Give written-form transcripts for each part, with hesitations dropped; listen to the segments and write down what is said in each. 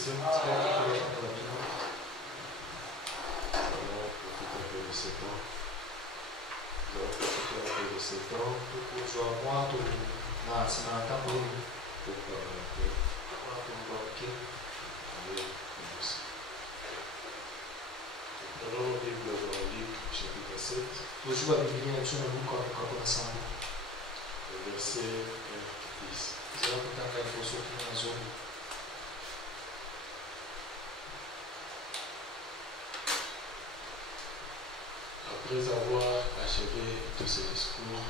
7. On va profiter Un peu de ce temps. Nous allons profiter un peu de ce temps pour parler un peu. Allez, commence. Prenons nos Bibles dans Luc chapitre 7, le verset 1 à 10. Après avoir achevé tous ces discours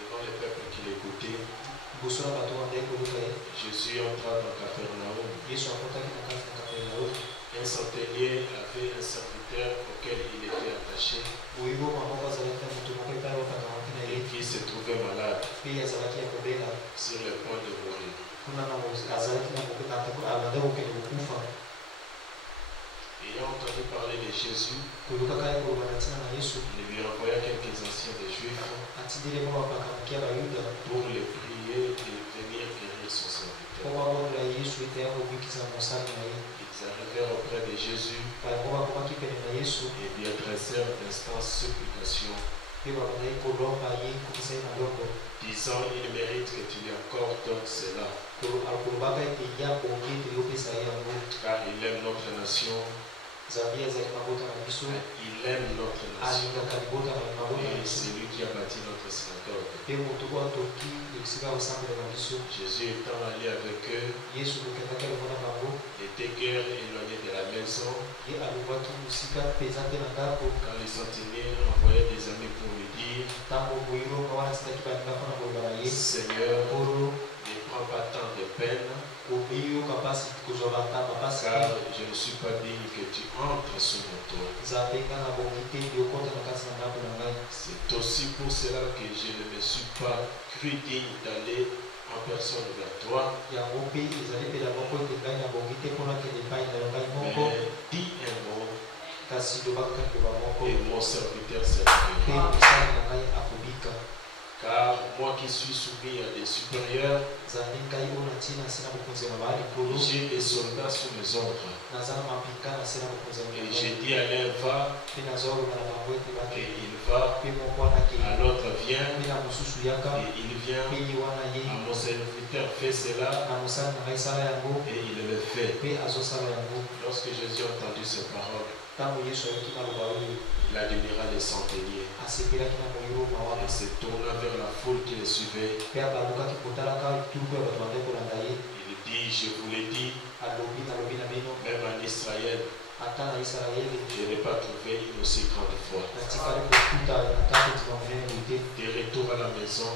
devant les peuples qui l'écoutaient, Jésus entra dans Capharnaüm. Un centenier avait un serviteur auquel il était attaché et qui se trouvait malade sur le point de mourir. Ayant entendu parler de Jésus, il lui envoya quelques anciens des Juifs pour les prier de venir guérir son serviteur. Ils arrivèrent auprès de Jésus et lui adressèrent d'instances supplications, disant: il mérite que tu lui accordes cela, car il aime notre nation. Il aime notre nation et c'est lui qui a bâti notre synagogue. Jésus étant allé avec eux, était guère éloigné de la maison, quand les centeniers envoyaient des amis pour lui dire: Seigneur, ne prends pas tant de peine, car je ne suis pas digne que tu entres sous mon toit. C'est aussi pour cela que je ne me suis pas cru digne d'aller en personne vers toi. Mais dis un mot et mon serviteur servira. Car moi qui suis soumis à des supérieurs, j'ai des soldats sous mes ordres. Et j'ai dit à l'un va, et il va, à l'autre viens, et il vient, à mon serviteur fais cela, et il le fait. Lorsque Jésus a entendu ces paroles, il admira les centeniers et se tourna vers la foule qui le suivait. Il dit: je vous l'ai dit, même en Israël, je n'ai pas trouvé une aussi grande foi. De retour à la maison,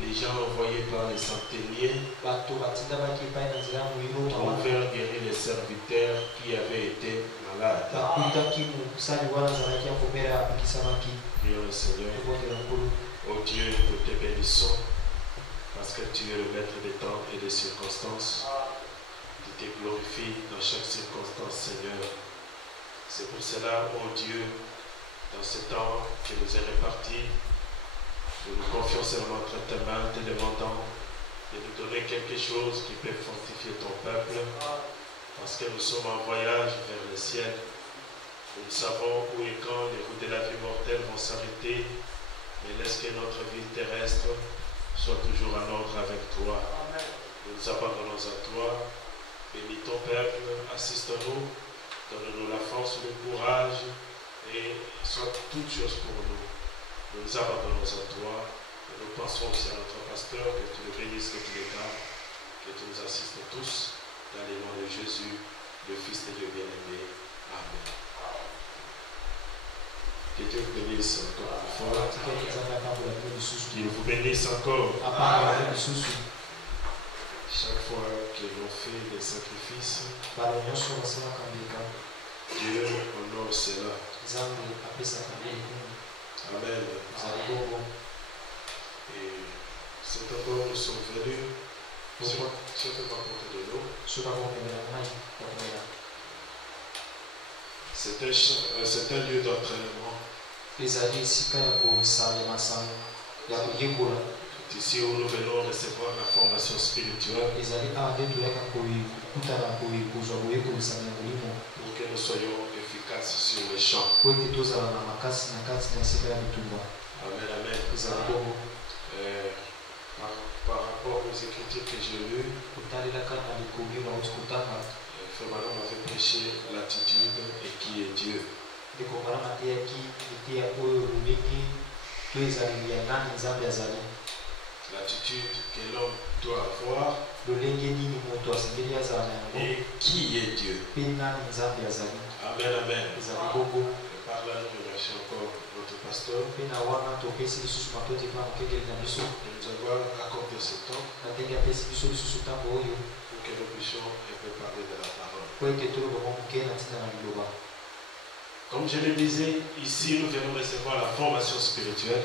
les gens envoyés par les centeniers trouvèrent guérir les serviteurs qui avaient été malades. Prions le Seigneur. Oh Dieu, nous te bénissons parce que tu es le maître des temps et des circonstances. Tu te glorifies dans chaque circonstance, Seigneur. C'est pour cela, oh Dieu, dans ce temps qui nous est réparti, nous nous confions seulement entre tes mains, te demandant de nous donner quelque chose qui peut fortifier ton peuple, parce que nous sommes en voyage vers le ciel. Nous savons où et quand les routes de la vie mortelle vont s'arrêter, mais laisse que notre vie terrestre soit toujours en ordre avec toi. Nous nous abandonnons à toi. Bénis ton peuple, assiste-nous, donne-nous la force, le courage et sois toutes choses pour nous. Nous nous abandonnons à toi et nous pensons aussi à notre pasteur, que tu le bénisses, que tu le gardes, que tu nous assistes tous dans les noms de Jésus, le Fils de Dieu bien-aimé. Amen. Que Dieu vous bénisse encore une fois. Qu'il vous bénisse encore. Chaque fois que l'on fait des sacrifices, Dieu honore cela. Amen. Et cet endroit où nous sommes venus, c'est pas porter de l'eau. C'est un lieu d'entraînement. ici où nous venons recevoir la formation spirituelle pour que nous soyons efficaces sur les champs. Amen, amen. Par rapport aux écritures que j'ai lues, Frère Branham avait prêché l'attitude et qui est Dieu. L'attitude que l'homme doit avoir et qui est Dieu. Amen, amen. Et par là, nous remercions encore notre pasteur de nous avoir accordé ce temps pour que nous puissions un peu parler de la parole. Comme je le disais, ici nous venons recevoir la formation spirituelle.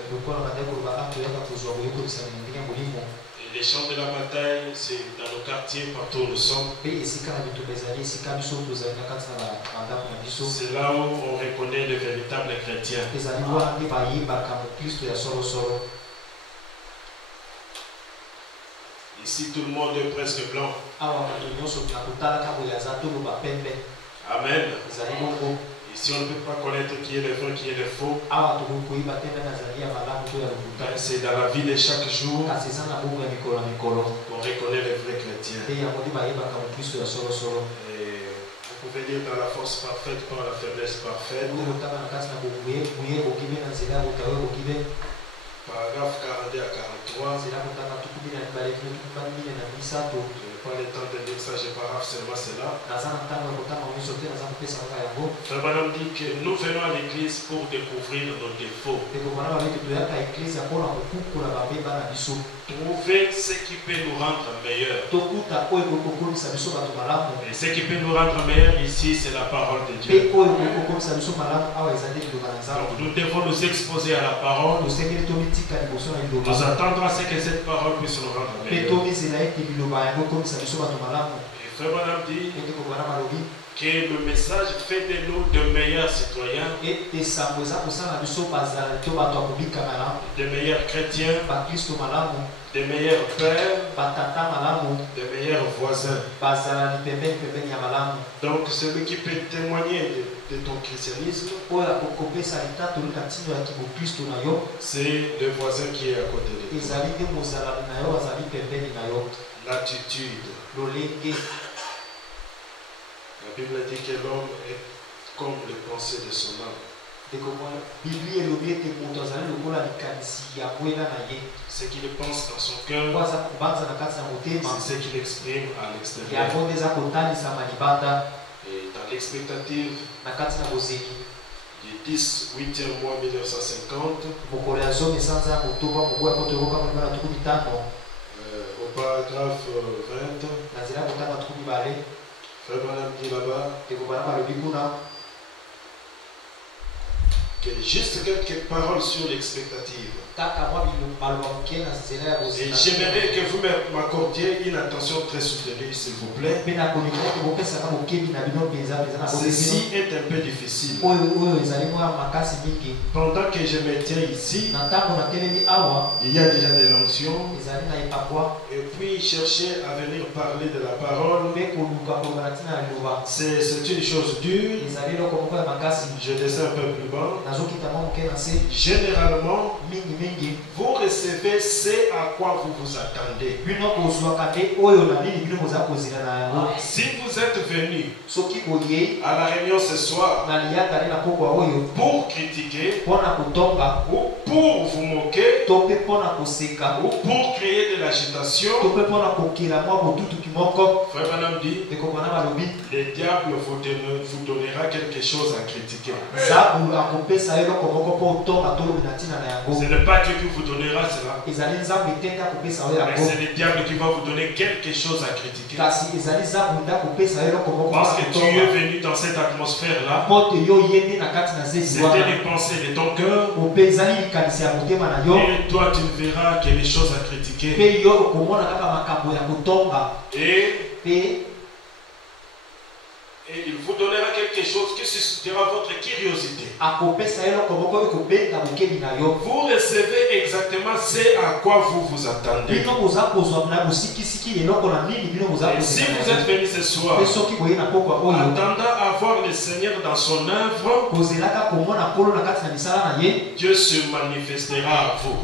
Et les champs de la bataille, c'est dans nos quartiers, partout où nous sommes. C'est là où on reconnaît les véritables chrétiens. Ici tout le monde est presque blanc. Amen. Ici on ne peut pas connaître qui est le vrai, qui est le faux. C'est dans la vie de chaque jour qu'on reconnaît les vrais chrétiens. Et vous pouvez dire dans la force parfaite, par la faiblesse parfaite. Paragraphe 42 à 43. Je n'ai pas le temps de lire ça, je paraphe seulement cela. Frère Branham dit que nous venons à l'église pour découvrir nos défauts. Trouver ce qui peut nous rendre meilleurs. Et ce qui peut nous rendre meilleurs ici, c'est la parole de Dieu. Donc nous devons nous exposer à la parole. Nous attendons à ce que cette parole puisse nous rendre meilleurs. Et Frère Branham dit que le message fait de nous de meilleurs citoyens, de meilleurs chrétiens, de meilleurs pères, de meilleurs voisins. Donc celui qui peut témoigner de ton christianisme, c'est le voisin qui est à côté de toi. L'attitude. La Bible dit que l'homme est comme les pensées de son âme. Ce qu'il pense dans son cœur, c'est ce qu'il exprime à l'extérieur. Et dans l'expectative du 18e mois 1950, au paragraphe 20, Frère Branham dit là-bas que juste quelques paroles sur l'expectative. Et j'aimerais que vous m'accordiez une attention très soutenue, s'il vous plaît. Ceci est un peu difficile. Pendant que je me tiens ici, il y a déjà des notions. Et puis chercher à venir parler de la parole, c'est une chose dure. Je descends un peu plus bas. Généralement, vous recevez ce à quoi vous vous attendez. Si vous êtes venu à la réunion ce soir pour critiquer, ou pour vous moquer, ou pour créer de l'agitation, Frère Branham dit, le diable vous donnera quelque chose à critiquer. Ce n'est pas Dieu qui vous donnera cela, mais c'est le diable qui va vous donner quelque chose à critiquer. Parce que tu es venu dans cette atmosphère-là, c'était les pensées de ton cœur, et toi tu verras qu'il y a des choses à critiquer. Et il vous donnera quelque chose qui suscitera votre curiosité. Vous recevez exactement ce à quoi vous vous attendez. Et si vous êtes venu ce soir, attendant à voir le Seigneur dans son œuvre, Dieu se manifestera à vous.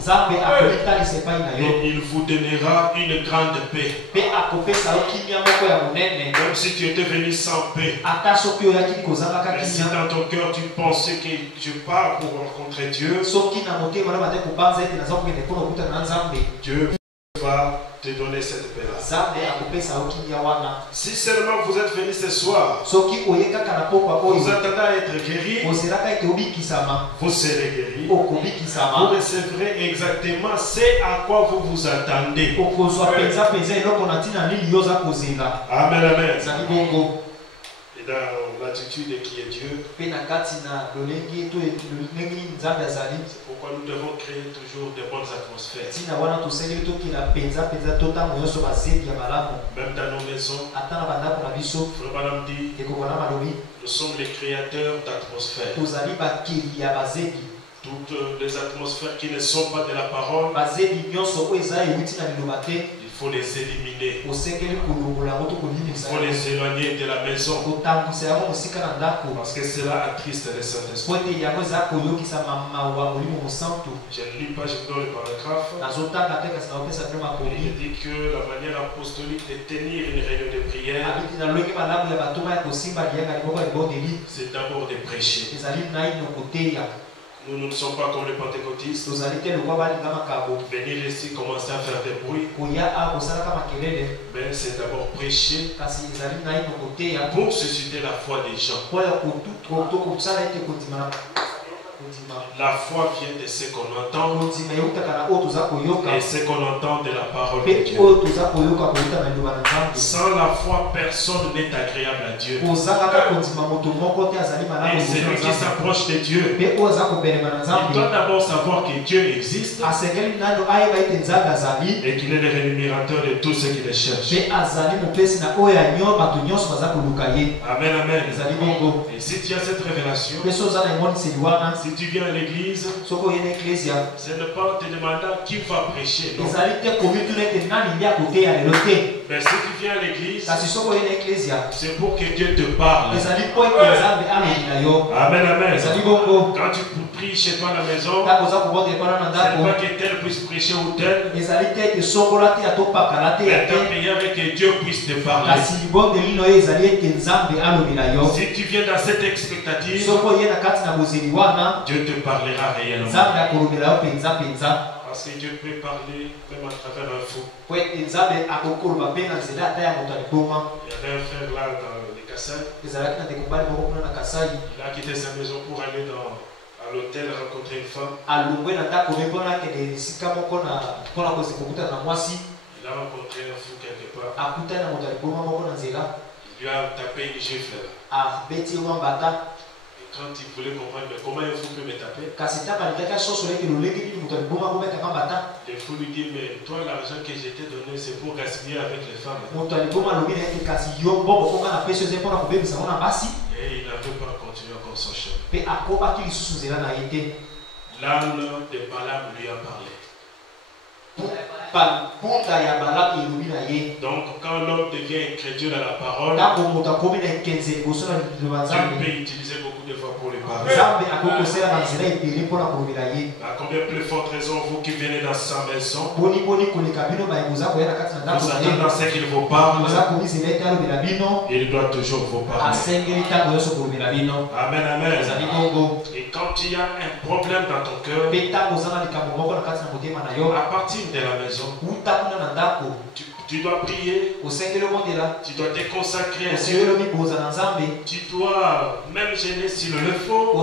Et il vous donnera une grande paix. Même si tu étais venu sans paix, mais si dans ton cœur tu pensais que je pars pour rencontrer Dieu, Dieu va te donner cette paix-là. Si seulement vous êtes venu ce soir, vous attendez à être guéri, vous serez guéri. Vous recevrez exactement ce à quoi vous vous attendez. Amen, amen. Et dans l'attitude qui est Dieu, c'est pourquoi nous devons créer toujours de bonnes atmosphères. Même dans nos maisons, Frère Branham dit, nous sommes les créateurs d'atmosphères. Toutes les atmosphères qui ne sont pas de la parole, il faut les éliminer. Il faut les éloigner de la maison. Parce que cela attriste le Saint-Esprit. Je ne lis pas, je vous donne le paragraphe. Il dit que la manière apostolique de tenir une réunion de prière, c'est d'abord de prêcher. Nous ne sommes pas comme les pentecôtistes. Venir ici, commencer à faire des bruits. Mais c'est d'abord prêcher pour susciter la foi des gens. La foi vient de ce qu'on entend et ce qu'on entend de la parole de Dieu. Sans la foi, personne n'est agréable à Dieu. Et celui qui s'approche de Dieu, il doit d'abord savoir que Dieu existe et qu'il est le rémunérateur de tous ceux qui le cherchent. Amen, amen. Et si tu as cette révélation, si tu viens à l'église, ce n'est pas te demander qui va prêcher. Non. Mais si tu viens à l'église, c'est pour que Dieu te parle. Amen, amen. Quand tu pries chez toi à la maison, ce n'est pas que tel puisse prêcher ou tel, mais ta prière est que Dieu puisse te parler. Si tu viens dans cette expectative, Dieu te parlera réellement. Parce que Dieu peut parler même à travers un fou. Il y avait un frère là dans les Kassai. Il a quitté sa maison pour aller à l'hôtel rencontrer une femme. Il a rencontré un fou quelque part. Il lui a tapé une gifle là. Quand il voulait comprendre mais comment un fou peut me taper, le fou lui dit mais toi l'argent que je t'ai donné c'est pour gaspiller avec les femmes. Et il ne veut pas continuer encore son chemin. L'âme de Balaam lui a parlé. Donc quand l'homme devient incrédule à la parole, Dieu peut utiliser beaucoup de fois pour les parler. À combien plus forte raison vous qui venez dans sa maison, vous attendez dans ce qu'il vous parle, il doit toujours vous parler. Amen, amen. Et quand il y a un problème dans ton cœur, à partir de la maison, tu dois prier, tu dois te consacrer à Dieu, tu dois même gêner s'il le faut.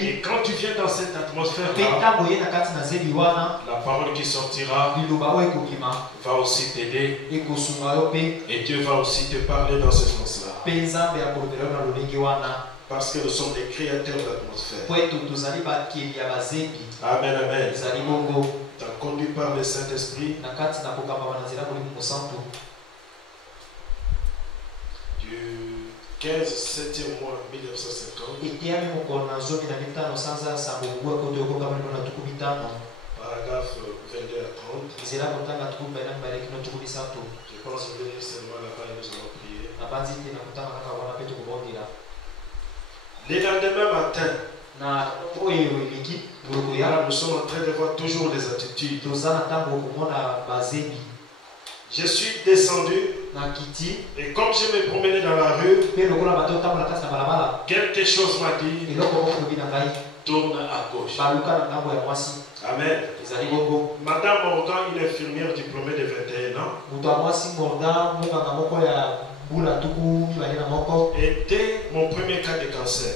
Et quand tu viens dans cette atmosphère-là, la parole qui sortira va aussi t'aider et Dieu va aussi te parler dans ce sens-là. Parce que nous sommes des créateurs d'atmosphère. Amen, amen. Conduit par le Saint-Esprit, tu du 15-7e mois 1950. Paragraphe 22 à 30. Je pense que venir seulement là-bas et nous allons prier. Le lendemain matin, nous sommes en train de voir toujours les attitudes. Je suis descendu et comme je me promenais dans la rue, quelque chose m'a dit, tourne à gauche. Amen. Madame Morgan, une infirmière diplômée de 21 ans, était mon premier cas de cancer.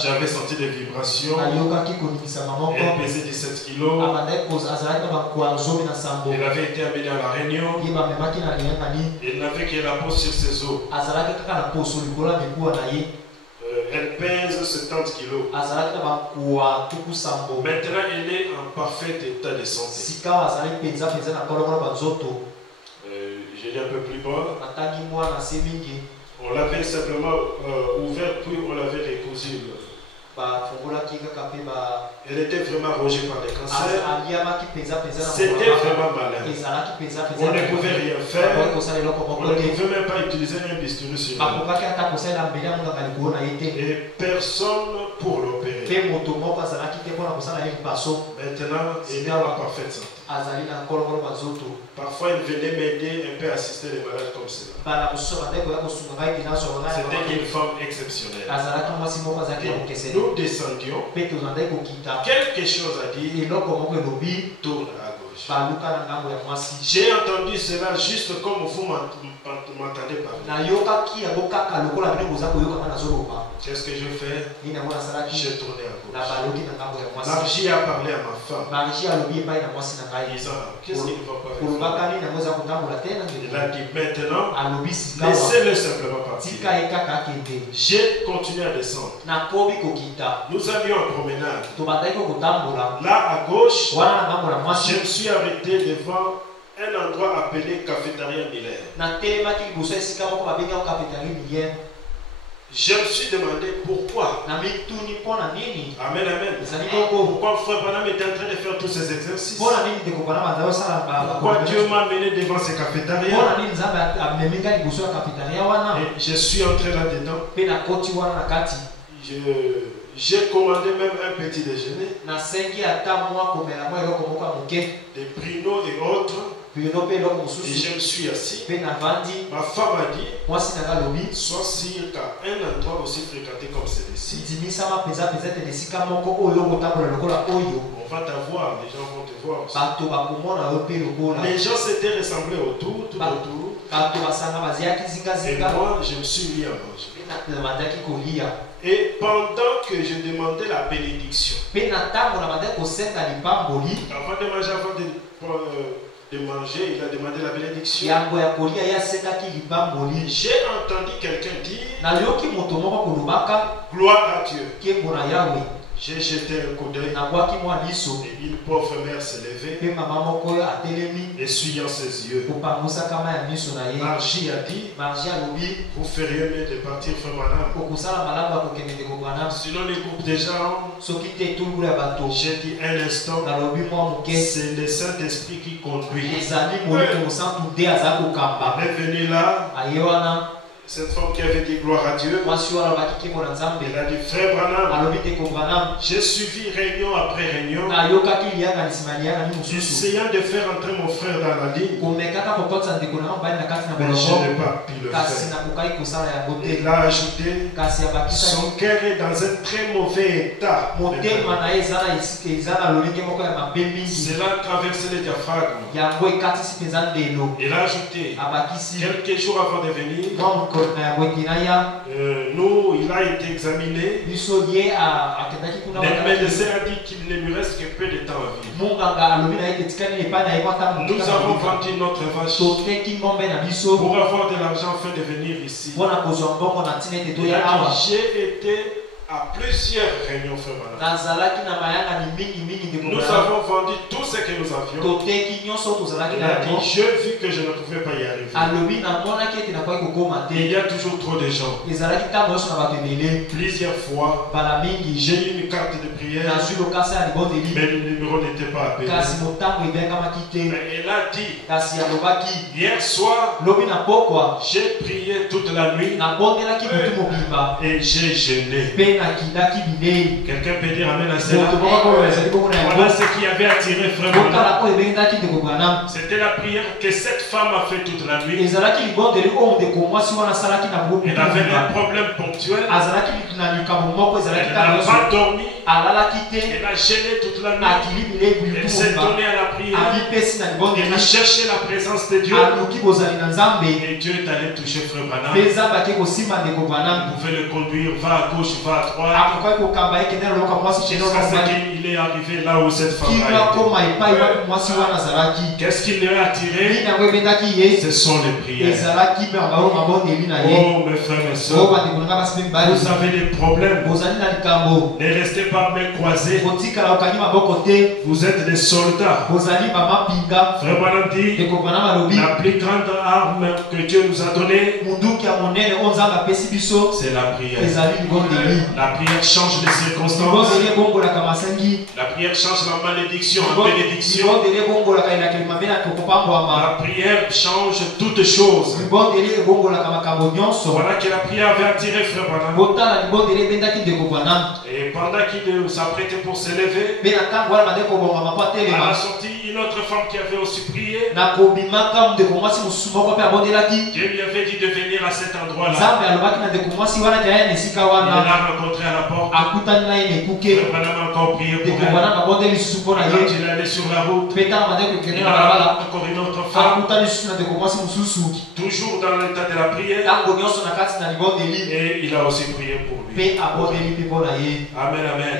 J'avais senti des vibrations. Elle pesait 17 kilos. Elle avait été amenée à la Réunion. Elle n'avait que la peau sur ses os. Elle pèse 70 kilos. Maintenant, elle est en parfait état de santé. Je lis un peu plus bas. On l'avait simplement ouvert, puis on l'avait recousue. Elle était vraiment rongée par les cancers. C'était vraiment malin. On ne pouvait rien faire. On ne pouvait même pas utiliser un bistouri sur elle. Et personne pour l'opérer. Maintenant, elle est en parfaite santé. Parfois, il venait m'aider un peu à assister les malades comme cela. C'était une femme exceptionnelle. Nous descendions. Quelque chose a dit. Tourne à gauche. J'ai entendu cela juste comme vous m'entendez parler. Qu'est-ce que je fais? J'ai tourné à gauche. Margie a parlé à ma femme. Disant, qu'est-ce qu'il ne va pas faire? Il a dit maintenant, laissez-le simplement partir. J'ai continué à descendre. Nous avions une promenade. Là à gauche, je me suis arrêté devant un endroit appelé Cafétéria Miller. Je me suis demandé pourquoi. Amen, amen. Pourquoi Frère Branham était en train de faire tous ces exercices? Pourquoi Dieu m'a amené devant ces cafétérias? Et je suis entré là-dedans. J'ai commandé même un petit déjeuner. Des pruneaux et autres. Et je me suis assis. Ma femme a dit, sois sûr qu'à un endroit aussi fréquenté comme celui-ci, on va t'avoir, les gens vont te voir aussi. Les gens s'étaient rassemblés autour, tout autour. Et moi, je me suis mis à manger. Et pendant que je demandais la bénédiction, avant de manger, de manger, il a demandé la bénédiction. J'ai entendu quelqu'un dire, gloire à Dieu. J'ai jeté un coup d'œil et une pauvre mère s'est levée, essuyant ses yeux. Margie a dit, vous feriez mieux de partir, Frère Branham. Sinon, les groupes des gens, j'ai dit un instant, c'est le Saint-Esprit qui conduit. Il est venu là. Cette femme qui avait dit gloire à Dieu, elle a dit Frère Branham, j'ai suivi réunion après réunion, essayant de faire entrer mon frère dans la ligne, mais je n'ai pas pu le faire. Il a ajouté, son cœur est dans un très mauvais état. Cela traverse le diaphragme. Il a ajouté, quelques jours avant de venir, nous, il a été examiné. Le médecin a dit qu'il ne lui reste que peu de temps à vivre. Nous avons vendu notre vache pour avoir de l'argent afin de venir ici. J'ai été à plusieurs réunions, frère Branham. Nous Nous avons vendu tout ce que nous avions. Il a dit, je vis que je ne pouvais pas y arriver. Il y a toujours trop de gens. Plusieurs fois, j'ai eu une carte de prière, mais le numéro n'était pas appelé. Mais elle a dit, hier soir, j'ai prié toute la nuit et j'ai jeûné. Quelqu'un peut dire amen à cela. Voilà ce qui avait attiré frère Branham. C'était la prière que cette femme a fait toute la nuit. Elle avait un problème ponctuel. Elle n'a pas dormi. Elle a gêné toute la nuit. Elle s'est donnée à la prière. Elle a cherché la présence de Dieu. Et Dieu est allé toucher frère Branham. Vous pouvez le conduire, va à gauche, va à droite. Jusqu'à ce qu'il est arrivé là où cette femme a été. Qu'est-ce qui lui a attiré? Ce sont les prières. Oh mes frères et sœurs, vous avez des problèmes. Ne restez pas mains croisées. Vous êtes des soldats. Frère Branham dit, la plus grande arme que Dieu nous a donnée, c'est la prière. La prière change les circonstances. La prière change la malédiction en bénédiction. La prière change toutes choses. Voilà que la prière avait attiré frère Branham. Et pendant qu'il s'apprêtait pour se lever, elle a sorti une autre femme qui avait aussi prié. Dieu lui avait dit de venir à cet endroit-là. Il l'a rencontré à la porte. Frère Branham a encore prié pour elle. Quand il allait sur la route, il a encore une autre femme. Toujours dans l'état de la prière. Et il a aussi prié pour lui. Amen, amen.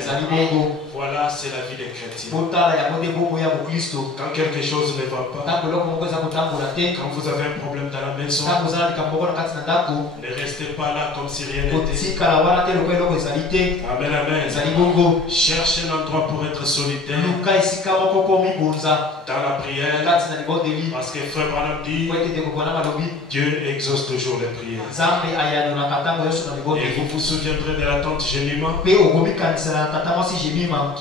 Voilà, c'est la vie des chrétiens. Quand quelque chose ne va pas, quand vous avez un problème dans la maison, ne restez pas là comme si rien n'était. Amen, amen. Cherchez un endroit pour être solitaire dans la prière. Parce que frère Branham dit, Dieu exauce toujours les prières. Et vous vous souviendrez de la tante Jemima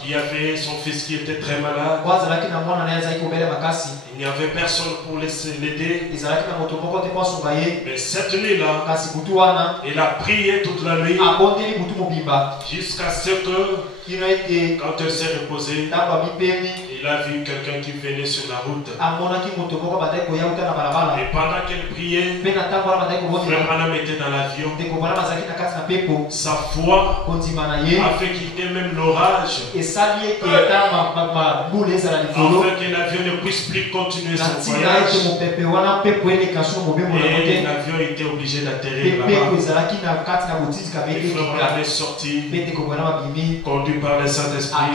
qui avait son fils qui était très malade. Il n'y avait personne pour l'aider. Mais cette nuit-là, il a prié toute la nuit jusqu'à ce que, quand elle s'est reposée, il a vu quelqu'un qui venait sur la route. Et pendant qu'elle priait, frère Branham était dans l'avion. Sa foi a fait quitter même l'orage, afin que l'avion ne puisse plus continuer son voyage. Et l'avion était obligé d'atterrir là-bas. Et frère Branham est sorti, conduit par le Saint-Esprit,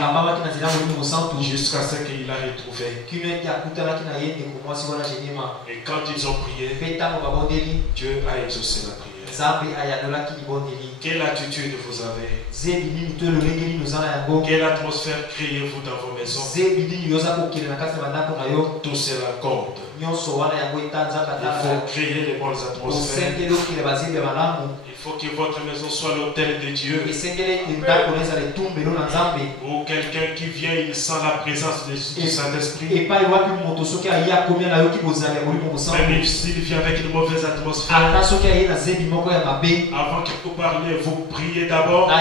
jusqu'à ce qu'il a retrouvé. Et quand ils ont prié, Dieu a exaucé la prière. Quelle attitude vous avez? Quelle atmosphère créez-vous dans vos maisons? Tout cela compte. Il faut créer les bonnes atmosphères. Il faut que votre maison soit l'autel de Dieu. Ou quelqu'un qui vient, il sent la présence du Saint-Esprit. Même s'il vient avec une mauvaise atmosphère, avant que vous parliez, vous priez d'abord.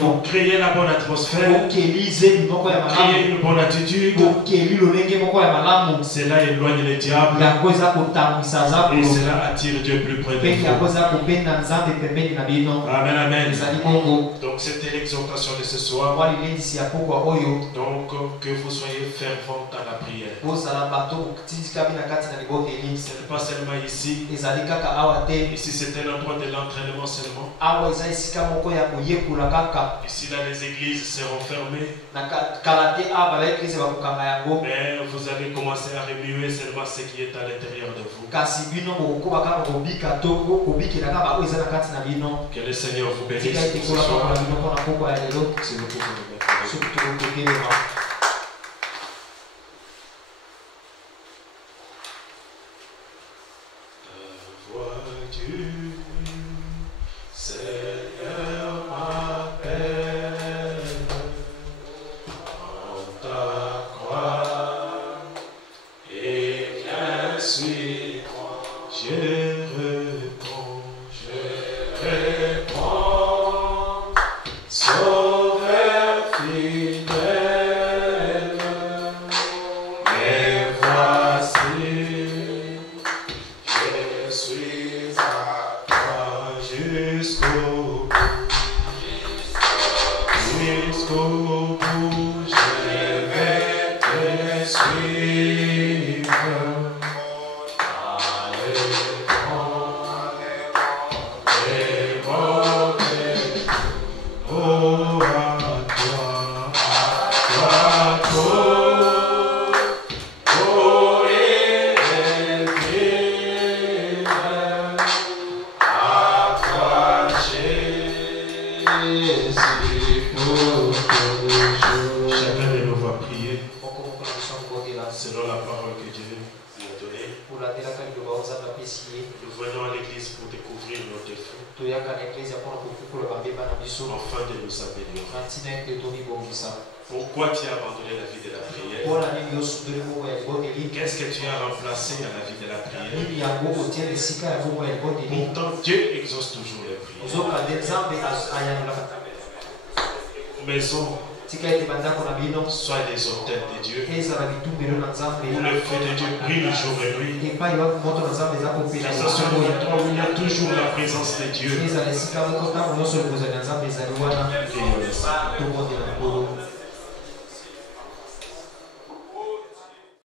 Vous créez la bonne atmosphère. Créez une bonne attitude. Cela éloigne les diables. Et cela attire Dieu plus près de vous. Amen, amen. Donc Donc c'était l'exhortation de ce soir. Donc que vous soyez fervents dans la prière. Ce n'est pas seulement ici. Ici c'est un endroit de l'entraînement seulement. Ici là les églises seront fermées. Mais vous allez commencer à remuer seulement ce qui est à l'intérieur de vous. Que le Seigneur vous bénisse ce soir. S'il vous plaît, pourquoi tu as abandonné la vie de la prière? Qu'est-ce que tu as remplacé à la vie de la prière? Pourtant, Dieu exauce toujours les prières. Maison, soit des hôtels de Dieu, où le feu de Dieu brille jour et nuit. Que ce soit où il y a toujours la présence de Dieu.